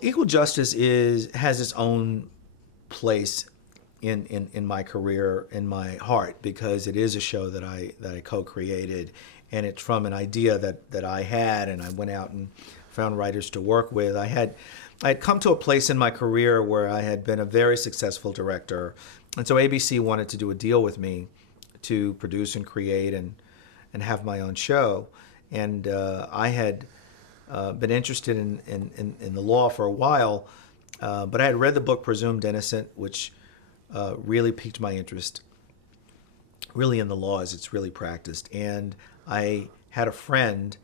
Equal Justice has its own place in my career, in my heart, because it is a show that I co-created, and it's from an idea that I had, and I went out and found writers to work with. I had come to a place in my career where I had been a very successful director, and so ABC wanted to do a deal with me to produce and create and have my own show, and I had been interested in the law for a while, but I had read the book Presumed Innocent, which really piqued my interest, really in the law as it's really practiced. And I had a friend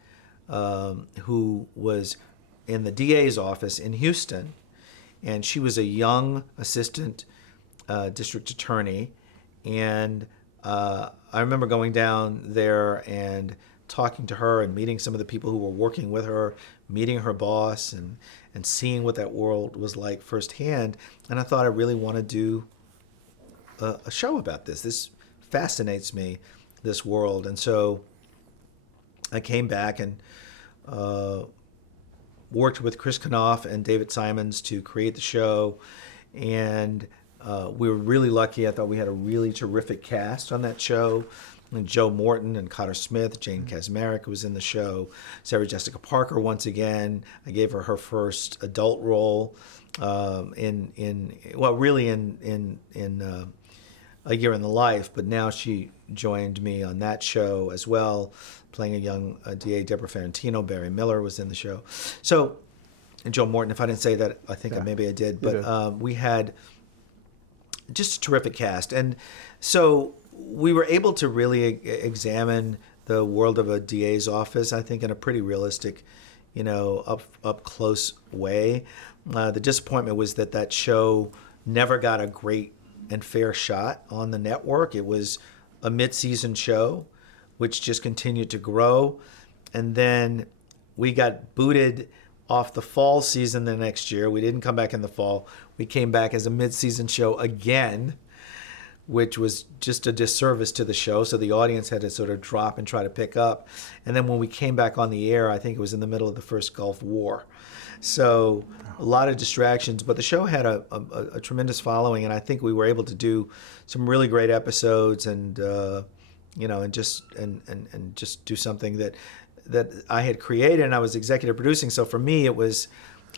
who was in the DA's office in Houston, and she was a young assistant district attorney. And I remember going down there and talking to her and meeting some of the people who were working with her, meeting her boss, and seeing what that world was like firsthand. And I thought I really want to do a show about this. This fascinates me, this world. And so I came back and worked with Chris Knopf and David Simons to create the show. And we were really lucky. I thought we had a really terrific cast on that show. And Joe Morton and Cotter Smith, Jane Kaczmarek was in the show. Sarah Jessica Parker, once again, I gave her her first adult role in A Year in the Life, but now she joined me on that show as well, playing a young DA. Deborah Ferrantino, Barry Miller was in the show. So, and Joe Morton, if I didn't say that, I think maybe I did. But we had just a terrific cast. And so we were able to really examine the world of a DA's office, I think, in a pretty realistic, up close way. The disappointment was that show never got a great and fair shot on the network. It was a mid-season show, which just continued to grow. And then we got booted off the fall season the next year. We didn't come back in the fall. We came back as a mid-season show again, which was just a disservice to the show. So the audience had to sort of drop and try to pick up. And then when we came back on the air, I think it was in the middle of the first Gulf War. So a lot of distractions, but the show had a tremendous following, and I think we were able to do some really great episodes, and and just do something that I had created and I was executive producing. So for me, it was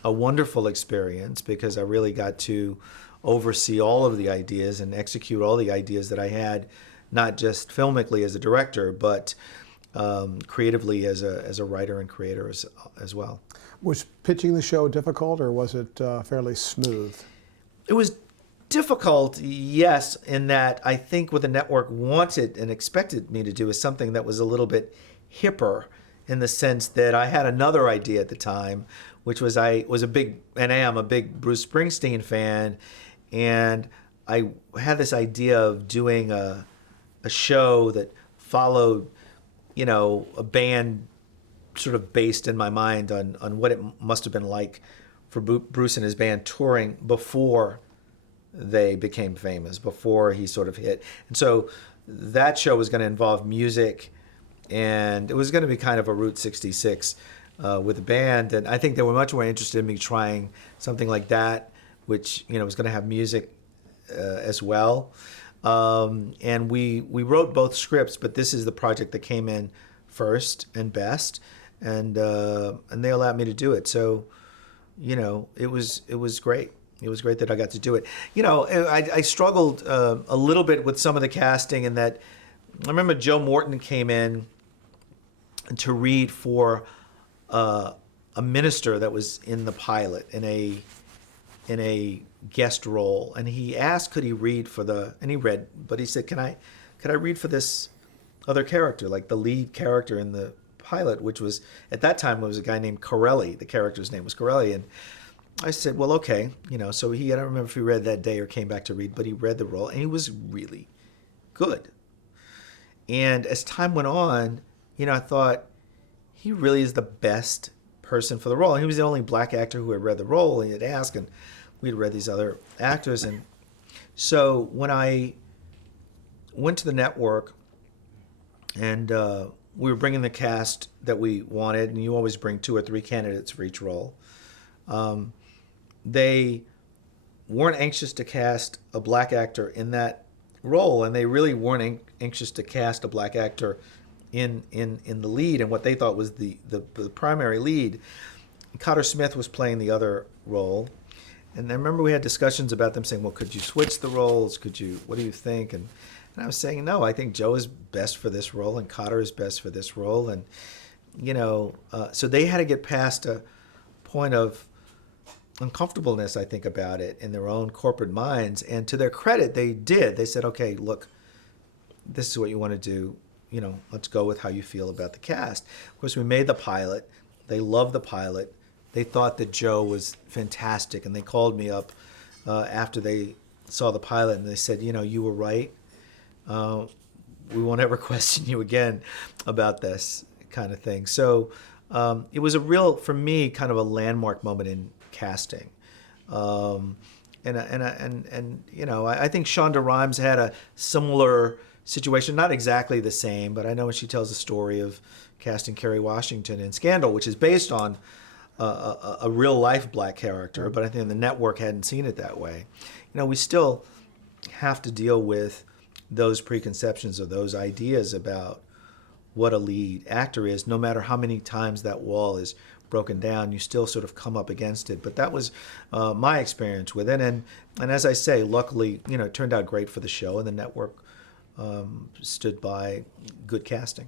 a wonderful experience because I really got to oversee all of the ideas and execute all the ideas that I had, not just filmically as a director, but creatively as a writer and creator as well. Was pitching the show difficult, or was it fairly smooth? It was difficult, yes, in that I think what the network wanted and expected me to do is something that was a little bit hipper, in the sense that I had another idea at the time, which was I am a big Bruce Springsteen fan, and I had this idea of doing a show that followed, a band sort of based in my mind on what it must have been like for Bruce and his band touring before they became famous, before he sort of hit. And so that show was going to involve music, and it was going to be kind of a Route 66 with the band. And I think they were much more interested in me trying something like that, which was going to have music as well. And we wrote both scripts, but this is the project that came in first and best, and they allowed me to do it. So, it was great. It was great that I got to do it. I struggled a little bit with some of the casting, in that I remember Joe Morton came in to read for a minister that was in the pilot in a guest role, and he asked could he read and he read, but he said, could I read for this other character, like the lead character in the pilot, which was at that time was a guy named Corelli. The character's name was Corelli, and I said, well, okay, so I don't remember if he read that day or came back to read, but he read the role, and he was really good. And as time went on, I thought he really is the best person for the role. And he was the only black actor who had read the role, and he had asked, and we'd read these other actors. And so when I went to the network, and we were bringing the cast that we wanted, and you always bring 2 or 3 candidates for each role. they weren't anxious to cast a black actor in that role, and they really weren't anxious to cast a black actor in the lead and what they thought was the primary lead. Cotter Smith was playing the other role, and I remember we had discussions about them saying, well, could you switch the roles? What do you think? And I was saying, no, I think Joe is best for this role and Cotter is best for this role. And, so they had to get past a point of uncomfortableness, I think, about it in their own corporate minds. And to their credit, they did. They said, okay, look, this is what you want to do. Let's go with how you feel about the cast. Of course, we made the pilot. They loved the pilot. They thought that Joe was fantastic. And they called me up after they saw the pilot, and they said, you were right. We won't ever question you again about this kind of thing. So it was a real, for me, kind of a landmark moment in casting. I think Shonda Rhimes had a similar situation, not exactly the same, but I know when she tells the story of casting Kerry Washington in Scandal, which is based on a real life black character, but I think the network hadn't seen it that way. We still have to deal with those preconceptions or those ideas about what a lead actor is. No matter how many times that wall is broken down, you still sort of come up against it. But that was my experience with it. And as I say, luckily, it turned out great for the show, and the network stood by good casting.